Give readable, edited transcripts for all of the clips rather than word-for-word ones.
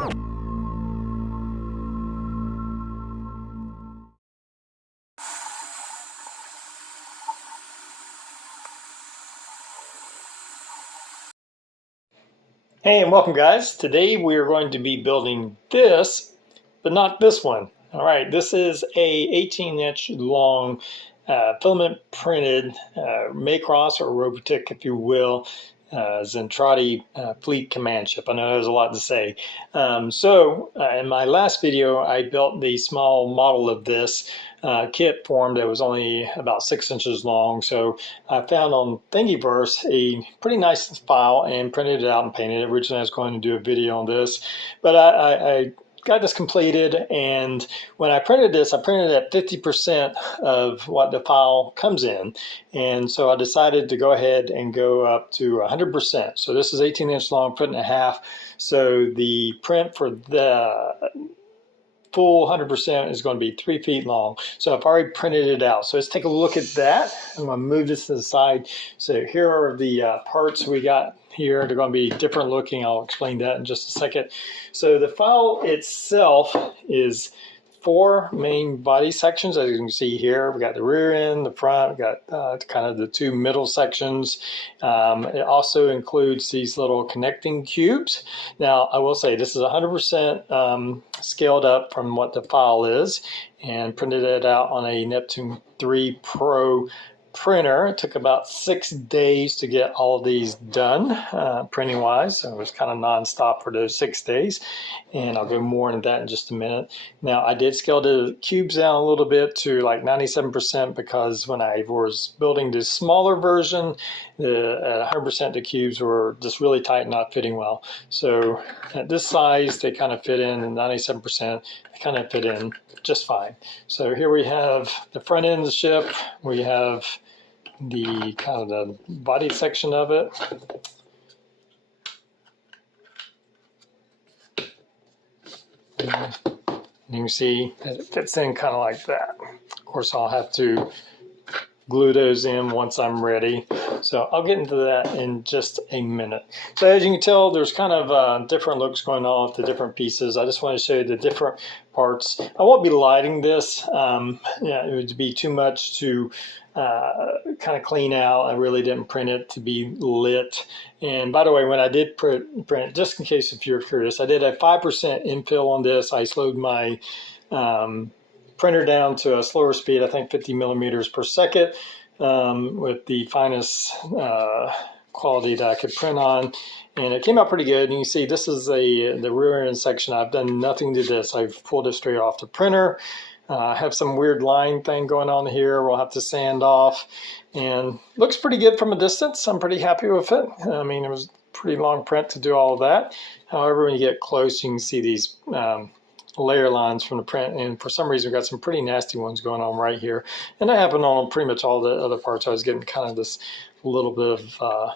Hey, and welcome guys. Today we are going to be building this, but not this one. All right, this is a 18-inch long filament printed Macross or Robotech, if you will, Zentraedi fleet command ship. I know there's a lot to say. In my last video, I built the small model of this kit form that was only about 6 inches long. So I found on Thingiverse a pretty nice file and printed it out and painted it. Originally I was going to do a video on this, but I got this completed, and when I printed this, I printed at 50% of what the file comes in, and so I decided to go ahead and go up to 100%. So this is 18-inch long, foot and a half. So the print for the full 100% is going to be 3 feet long. So I've already printed it out. So let's take a look at that. I'm going to move this to the side. So here are the parts we got here. They're going to be different looking. I'll explain that in just a second. So the file itself is 4 main body sections, as you can see here. We got the rear end, the front, we got kind of the 2 middle sections. It also includes these little connecting cubes. Now, I will say this is 100% scaled up from what the file is, and printed it out on a Neptune 3 Pro printer. It took about 6 days to get all of these done, printing wise. So it was kind of non-stop for those 6 days, and I'll go more into that in just a minute. Now, I did scale the cubes down a little bit to like 97%, because when I was building the smaller version, at 100% the cubes were just really tight and not fitting well. So at this size, they kind of fit in, and 97% they kind of fit in just fine. So here we have the front end of the ship. We have the kind of the body section of it. And you can see that it fits in kind of like that. Of course, I'll have to glue those in once I'm ready. So I'll get into that in just a minute. So as you can tell, there's kind of different looks going on with the different pieces. I just want to show you the different parts. I won't be lighting this. It would be too much to kind of clean out. I really didn't print it to be lit. And by the way, when I did print, just in case if you're curious, I did a 5% infill on this. I slowed my printer down to a slower speed, I think 50 millimeters per second, with the finest quality that I could print on, and it came out pretty good. And you can see this is the rear end section. I've done nothing to this. I've pulled it straight off the printer. I have some weird line thing going on here. We'll have to sand off, and looks pretty good from a distance. I'm pretty happy with it. I mean, it was a pretty long print to do all of that. However, when you get close, you can see these layer lines from the print, and for some reason we've got some pretty nasty ones going on right here, and that happened on pretty much all the other parts. I was getting kind of this little bit of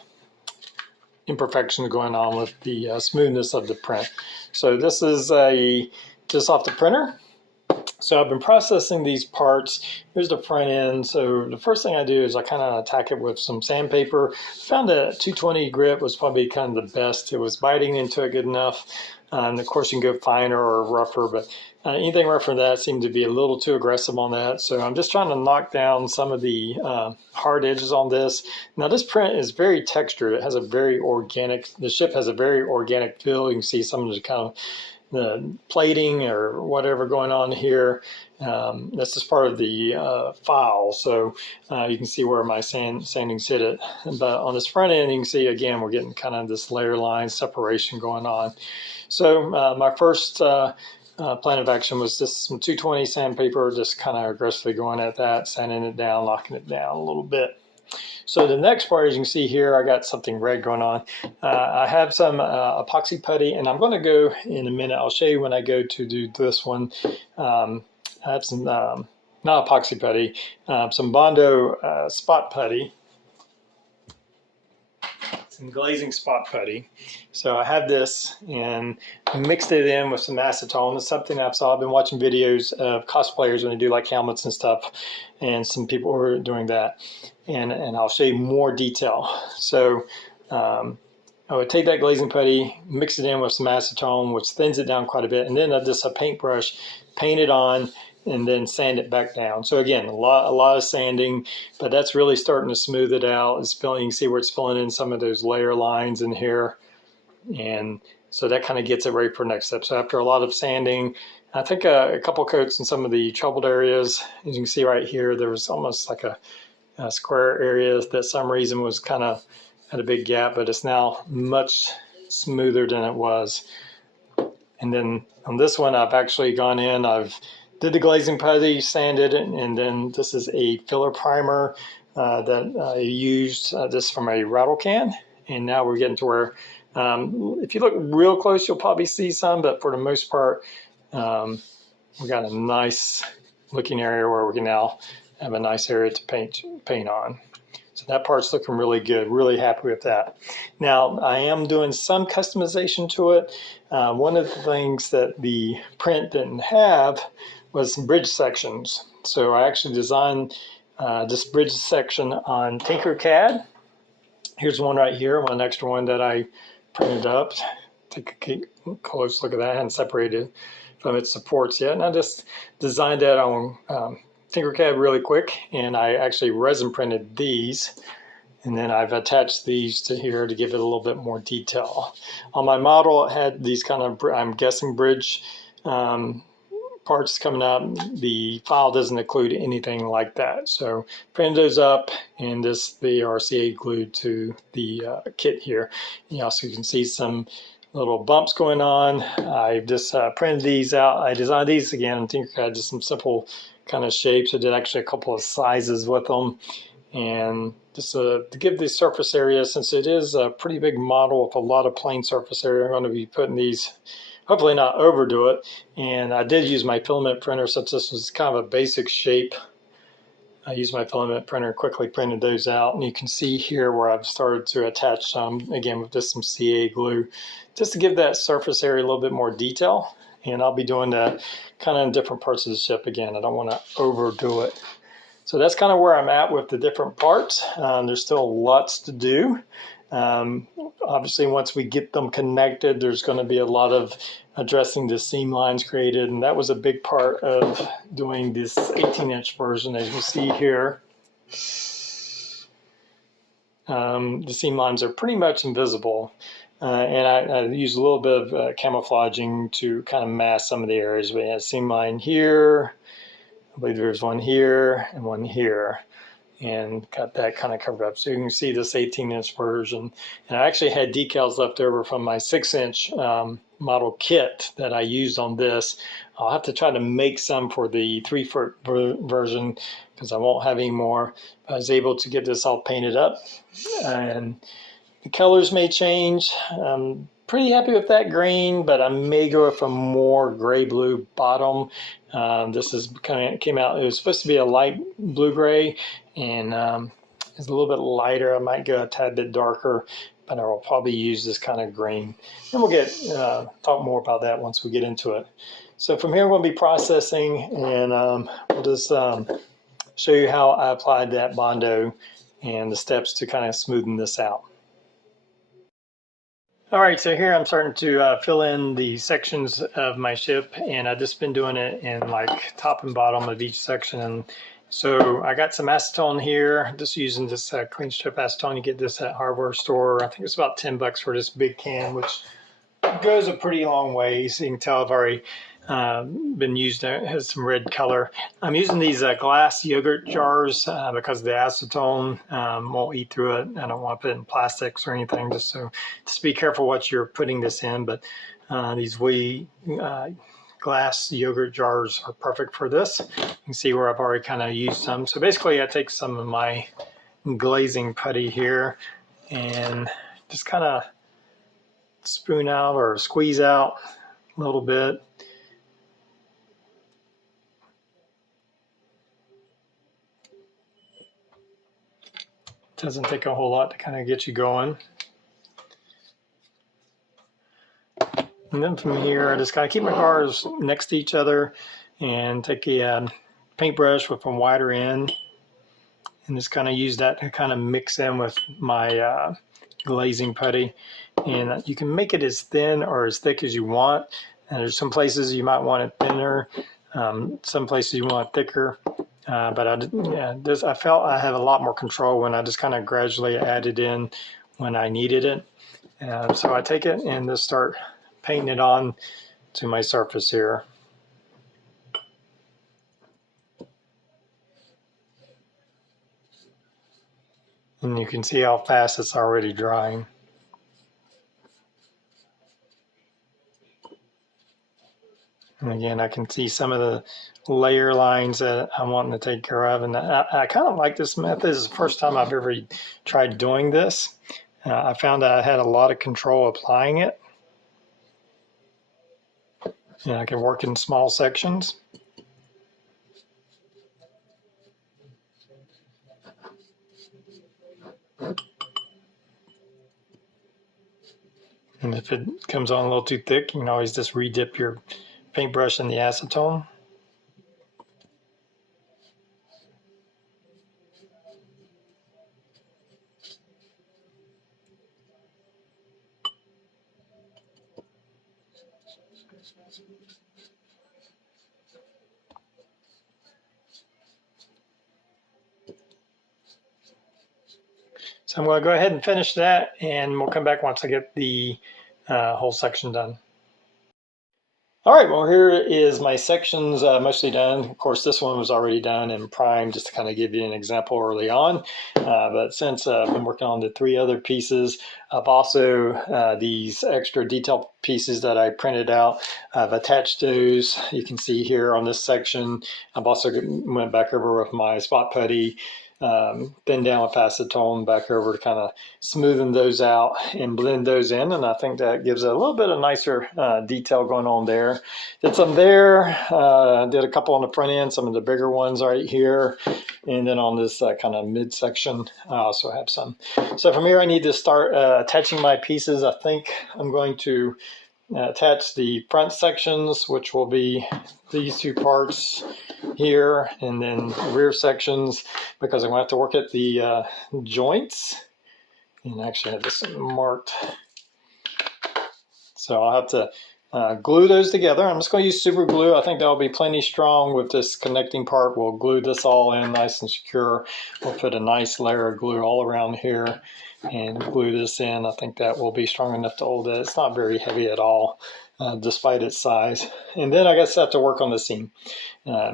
imperfection going on with the smoothness of the print. So this is just off the printer. So I've been processing these parts. Here's the front end. So the first thing I do is I kind of attack it with some sandpaper. Found a 220 grit was probably kind of the best. It was biting into it good enough. And of course you can go finer or rougher, but anything rougher than that seemed to be a little too aggressive on that. So I'm just trying to knock down some of the hard edges on this. Now this print is very textured. It has a very organic, the ship has a very organic feel. You can see some of the kind of the plating or whatever going on here. This is part of the file, so you can see where my sandings hit it. But on this front end, you can see again we're getting kind of this layer line separation going on. So my first plan of action was just some 220 sandpaper, just kind of aggressively going at that, sanding it down, locking it down a little bit. So the next part, as you can see here, I got something red going on. I have some epoxy putty, and I'm going to go in a minute. I'll show you when I go to do this one. I have some, not epoxy putty, some Bondo spot putty. Some glazing spot putty. So I have this and mixed it in with some acetone. It's something I've been watching videos of cosplayers when they do like helmets and stuff, and some people were doing that. And I'll show you more detail. So I would take that glazing putty, mix it in with some acetone, which thins it down quite a bit, and then just a paintbrush, paint it on, and then sand it back down. So again, a lot of sanding, but that's really starting to smooth it out. It's filling, you can see where it's filling in some of those layer lines in here, and so that kind of gets it ready for next step. So after a lot of sanding, I think a couple coats in some of the troubled areas. As you can see right here, there was almost like a square area that some reason was kind of had a big gap, but it's now much smoother than it was. And then on this one, I've actually gone in, I've did the glazing putty, sanded it, and then this is a filler primer that I used this from a rattle can. And now we're getting to where, if you look real close, you'll probably see some, but for the most part, we got a nice looking area where we can now have a nice area to paint on. So that part's looking really good, really happy with that. Now I am doing some customization to it. One of the things that the print didn't have was some bridge sections. So I actually designed this bridge section on Tinkercad. Here's one right here, one extra one that I printed up. Take a close look at that. I hadn't separated from its supports yet. And I just designed that on Tinkercad really quick, and I actually resin printed these, and then I've attached these to here to give it a little bit more detail. On my model, it had these kind of, I'm guessing, bridge parts coming out. The file doesn't include anything like that, so printed those up, and they are CA glued to the kit here. And you also can see some little bumps going on. I just printed these out. I designed these again in Tinkercad, just some simple kind of shapes. I did actually a couple of sizes with them, and just to give the surface area, since it is a pretty big model with a lot of plain surface area, I'm going to be putting these, hopefully not overdo it. And I did use my filament printer, since this was kind of a basic shape. I used my filament printer, quickly printed those out, and you can see here where I've started to attach some, again with just some CA glue, just to give that surface area a little bit more detail. And I'll be doing that kind of in different parts of the ship again. I don't want to overdo it. So that's kind of where I'm at with the different parts. There's still lots to do. Obviously, once we get them connected, there's going to be a lot of addressing the seam lines created. And that was a big part of doing this 18-inch version. As you see here, the seam lines are pretty much invisible. And I use a little bit of camouflaging to kind of mask some of the areas. We have a seam line here, I believe there's one here and one here, and got that kind of covered up. So you can see this 18-inch version. And I actually had decals left over from my 6-inch model kit that I used on this. I'll have to try to make some for the 3-foot version because I won't have any more. I was able to get this all painted up, and the colors may change. I'm pretty happy with that green, but I may go with a more gray-blue bottom. This is came out, it was supposed to be a light blue-gray, and it's a little bit lighter. I might go a tad bit darker, but I will probably use this kind of green. And we'll talk more about that once we get into it. So from here, we're going to be processing, and we'll just show you how I applied that Bondo and the steps to kind of smoothen this out. All right, so here I'm starting to fill in the sections of my ship, and I've just been doing it in like top and bottom of each section. And so I got some acetone here, just using this clean strip acetone. You get this at hardware store. I think it's about $10 for this big can, which goes a pretty long way. So you can tell I've already been used. It has some red color. I'm using these glass yogurt jars because the acetone won't eat through it. I don't want to put it in plastics or anything, just be careful what you're putting this in. But these wee glass yogurt jars are perfect for this. You can see where I've already kind of used some. So basically I take some of my glazing putty here and just kind of spoon out or squeeze out a little bit. Doesn't take a whole lot to kind of get you going. And then from here, I just kind of keep my cars next to each other and take a paintbrush with a wider end and just kind of use that to kind of mix in with my glazing putty. and you can make it as thin or as thick as you want. And there's some places you might want it thinner, some places you want it thicker. But I felt I had a lot more control when I just kind of gradually added in when I needed it. So I take it and just start painting it on to my surface here. And you can see how fast it's already drying. And again, I can see some of the layer lines that I'm wanting to take care of. And I kind of like this method. This is the first time I've ever tried doing this. I found that I had a lot of control applying it. And I can work in small sections. And if it comes on a little too thick, you can always just re-dip your paintbrush in the acetone. So I'm going to go ahead and finish that, and we'll come back once I get the whole section done. All right, well, here is my sections mostly done. Of course, this one was already done and primed just to kind of give you an example early on. But since I've been working on the 3 other pieces, I've also, these extra detail pieces that I printed out, I've attached those. You can see here on this section. I've also went back over with my spot putty, thin down with acetone back over to kind of smoothen those out and blend those in, and I think that gives a little bit of nicer detail going on there. Did some there, did a couple on the front end, some of the bigger ones right here, and then on this kind of midsection I also have some. So from here I need to start attaching my pieces. I think I'm going to attach the front sections, which will be these 2 parts here, and then rear sections, because I'm going to have to work at the joints. And actually I have this marked, so I'll have to glue those together. I'm just going to use super glue. I think that'll be plenty strong with this connecting part. We'll glue this all in nice and secure. We'll put a nice layer of glue all around here and glue this in. I think that will be strong enough to hold it. It's not very heavy at all, despite its size. And then I guess I have to work on the seam,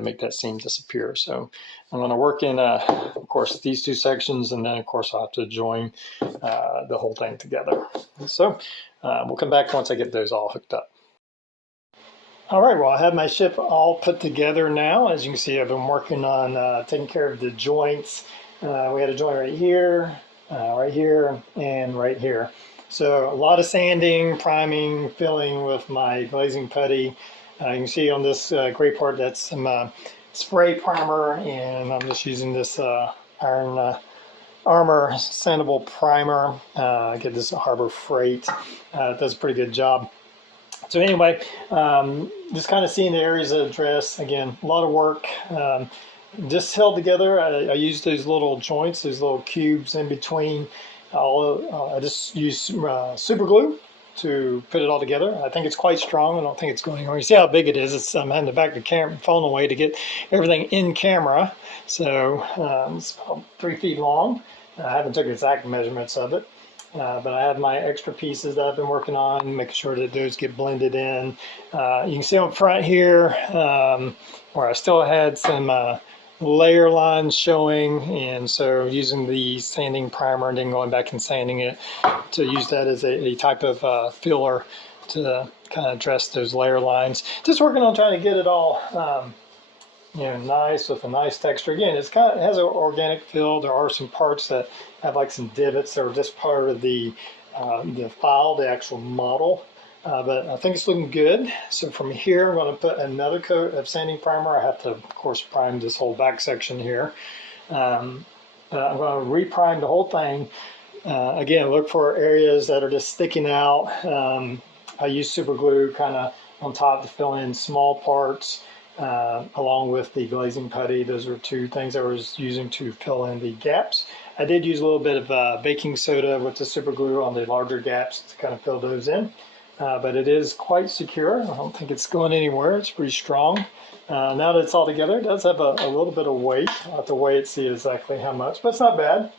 make that seam disappear. So I'm going to work in, of course, these 2 sections, and then of course I'll have to join the whole thing together. So we'll come back once I get those all hooked up. All right, well, I have my ship all put together now. As you can see, I've been working on taking care of the joints. We had a joint right here, and right here. So a lot of sanding, priming, filling with my glazing putty. You can see on this gray part, that's some spray primer, and I'm just using this Iron Armor sandable primer. I get this at Harbor Freight. It does a pretty good job. So anyway, just kind of seeing the areas of the dress. Again, a lot of work. Just held together. I used those little joints, those little cubes in between. I just used super glue to put it all together. I think it's quite strong. I don't think it's going anywhere. You see how big it is. I'm having to back the camera phone away to get everything in camera. So it's about 3 feet long. I haven't took exact measurements of it. But I have my extra pieces that I've been working on, making sure that those get blended in. You can see on front here where I still had some layer lines showing, and so using the sanding primer and then going back and sanding it to use that as a type of filler to kind of address those layer lines. Just working on trying to get it all nice with a nice texture. Again, it has an organic feel. There are some parts that have like some divots that are just part of the file, the actual model. But I think it's looking good. So from here, I'm going to put another coat of sanding primer. I have to, of course, prime this whole back section here. I'm going to reprime the whole thing. Again, look for areas that are just sticking out. I use super glue kind of on top to fill in small parts, along with the glazing putty. Those are 2 things I was using to fill in the gaps. I did use a little bit of baking soda with the super glue on the larger gaps to kind of fill those in. But it is quite secure. I don't think it's going anywhere. It's pretty strong. Now that it's all together, it does have a little bit of weight. I'll have to weigh it, see exactly how much, but it's not bad.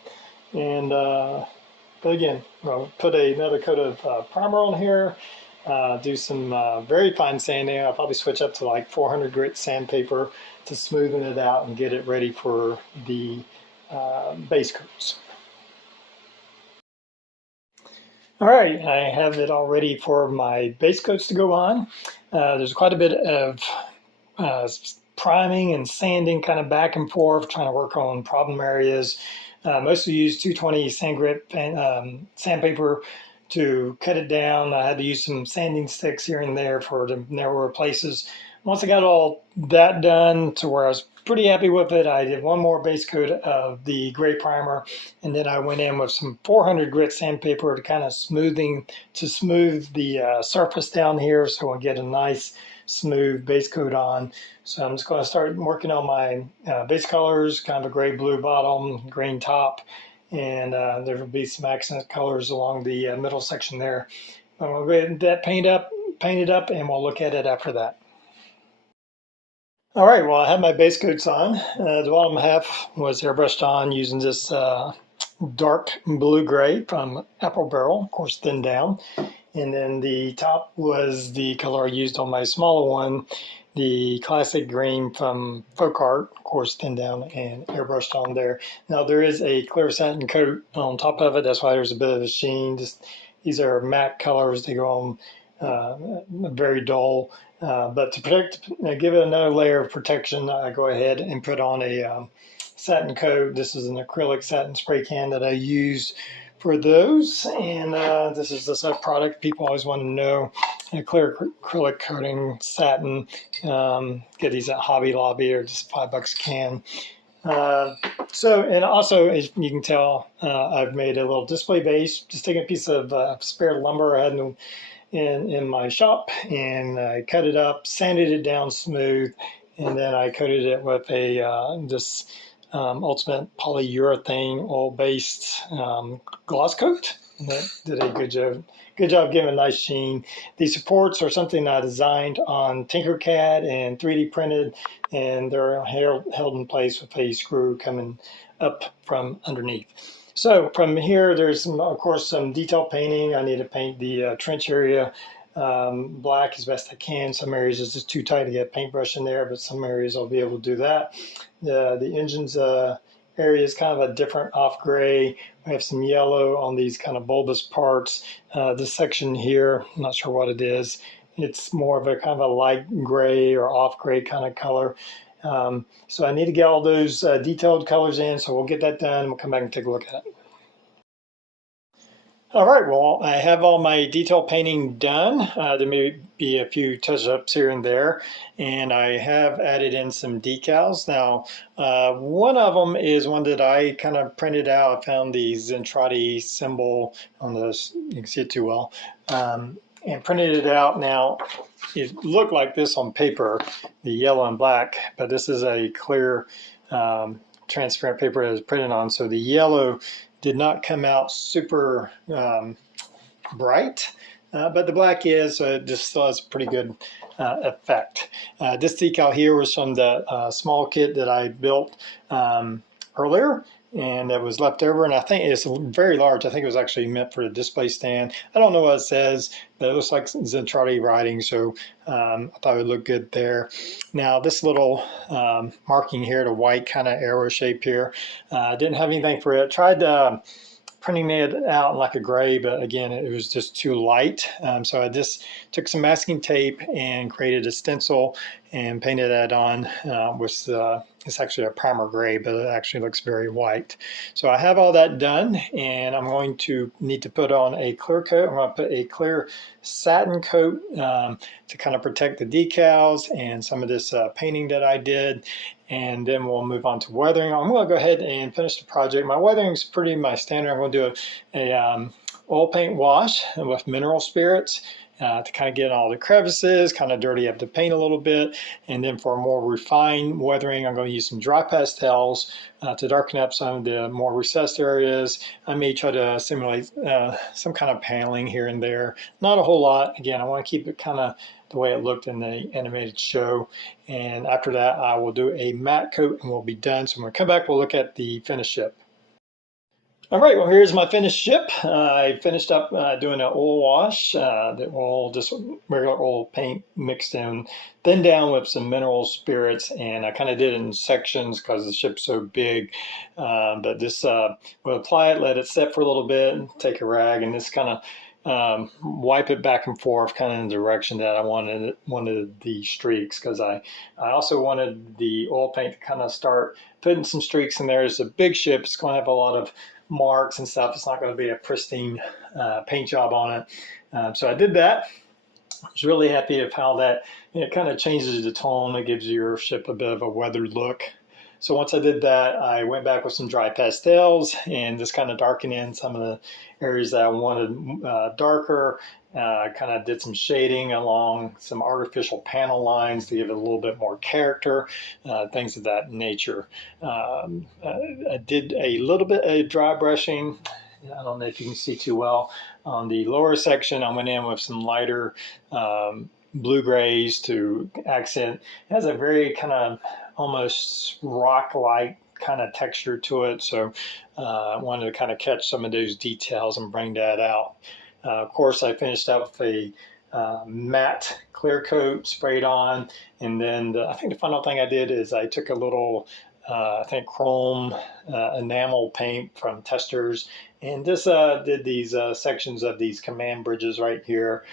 And but again, I'll put another coat of primer on here, do some very fine sanding. I'll probably switch up to like 400 grit sandpaper to smoothen it out and get it ready for the base coats. All right, I have it all ready for my base coats to go on. There's quite a bit of priming and sanding kind of back and forth, trying to work on problem areas. Mostly use 220 sand grit sandpaper to cut it down. I had to use some sanding sticks here and there for the narrower places. Once I got all that done to where I was pretty happy with it, I did one more base coat of the gray primer, and then I went in with some 400 grit sandpaper to kind of smooth the surface down here so we'll get a nice smooth base coat on. So I'm just going to start working on my base colors, kind of a gray blue bottom, green top, and there will be some accent colors along the middle section there. I'm going to go ahead and get that painted up, and we'll look at it after that. All right, well, I have my base coats on. The bottom half was airbrushed on using this dark blue-gray from Apple Barrel, of course, thinned down. And then the top was the color I used on my smaller one, the classic green from Folk Art, of course, thinned down and airbrushed on there. Now, there is a clear satin coat on top of it. That's why there's a bit of a sheen. These are matte colors. They go on very dull. But to give it another layer of protection, I go ahead and put on a satin coat. This is an acrylic satin spray can that I use for those. And this is the sub product. People always want to know. A clear acrylic coating satin. Get these at Hobby Lobby or just $5 a can. And also, as you can tell, I've made a little display base. Just taking a piece of spare lumber I had in my shop, and I cut it up, sanded it down smooth, and then I coated it with this Ultimate Polyurethane oil-based gloss coat. And that did a good job. Good job giving a nice sheen. These supports are something I designed on Tinkercad and 3D printed, and they're held in place with a screw coming up from underneath. So from here, there's of course some detail painting. I need to paint the trench area black as best I can. Some areas it's just too tight to get a paintbrush in there, but some areas I'll be able to do that. The engine's area is kind of a different off gray. We have some yellow on these kind of bulbous parts. This section here, I'm not sure what it is. It's more of a kind of a light gray or off gray kind of color. So I need to get all those detailed colors in, so we'll get that done and we'll come back and take a look at it. All right, well, I have all my detail painting done. There may be a few touch-ups here and there, and I have added in some decals. Now, one of them is one that I kind of printed out. I found the Zentraedi symbol on this, you can see it too well, and printed it out. Now, it looked like this on paper, the yellow and black, but this is a clear transparent paper that was printed on, so the yellow did not come out super bright, but the black is, so it just still has a pretty good effect. This decal here was from the small kit that I built earlier, and it was left over, and I think it's very large. I think it was actually meant for a display stand. I don't know what it says, but it looks like Zentraedi writing, so I thought it would look good there. Now this little marking here, the white kind of arrow shape here, didn't have anything for it. Tried printing it out like a gray, but again, it was just too light. So I just took some masking tape and created a stencil and painted that on with it's actually a primer gray, but it actually looks very white. So I have all that done, and I'm going to need to put on a clear coat. I'm going to put a clear satin coat to kind of protect the decals and some of this painting that I did. And then we'll move on to weathering. I'm going to go ahead and finish the project. My weathering is pretty my standard. I'm going to do a oil paint wash with mineral spirits to kind of get all the crevices, kind of dirty up the paint a little bit. And then for more refined weathering, I'm going to use some dry pastels to darken up some of the more recessed areas. I may try to simulate some kind of paneling here and there. Not a whole lot. Again, I want to keep it kind of the way it looked in the animated show. And after that, I will do a matte coat and we'll be done. So when we come back, we'll look at the finished ship. All right, well, here's my finished ship. I finished up doing an oil wash, the oil, just regular oil paint mixed in, thinned down with some mineral spirits, and I kind of did it in sections because the ship's so big. But this, we'll apply it, let it set for a little bit, and take a rag, and just kind of wipe it back and forth, kind of in the direction that I wanted the streaks, because I also wanted the oil paint to kind of start putting some streaks in there. It's a big ship. It's going to have a lot of marks and stuff. It's not going to be a pristine paint job on it. So I did that. I was really happy with how that, it kind of changes the tone. It gives your ship a bit of a weathered look. So once I did that, I went back with some dry pastels and just kind of darkened in some of the areas that I wanted darker. Kind of did some shading along some artificial panel lines to give it a little bit more character, things of that nature. I did a little bit of dry brushing. I don't know if you can see too well. On the lower section, I went in with some lighter blue grays to accent. It has a very kind of almost rock-like kind of texture to it, so I wanted to kind of catch some of those details and bring that out. Of course, I finished up with a matte clear coat sprayed on, and then I think the final thing I did is I took a little I think chrome enamel paint from Testors, and just did these sections of these command bridges right here,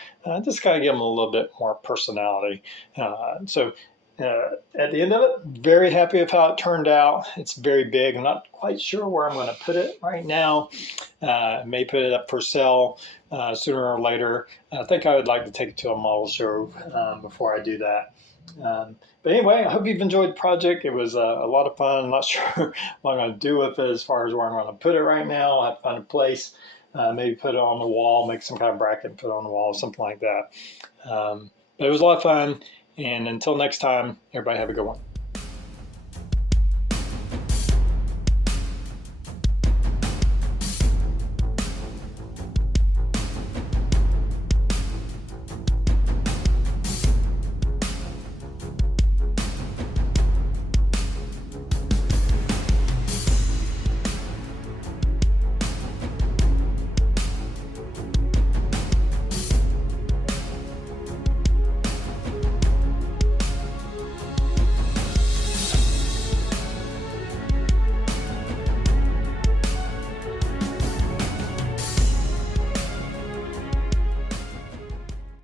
just kind of give them a little bit more personality. So at the end of it, very happy with how it turned out. It's very big. I'm not quite sure where I'm going to put it right now. I may put it up for sale sooner or later. I think I would like to take it to a model show before I do that. But anyway, I hope you've enjoyed the project. It was a lot of fun. I'm not sure what I'm going to do with it as far as where I'm going to put it right now. I'll have to find a place, maybe put it on the wall, make some kind of bracket and put it on the wall, something like that. But it was a lot of fun. And until next time, everybody have a good one.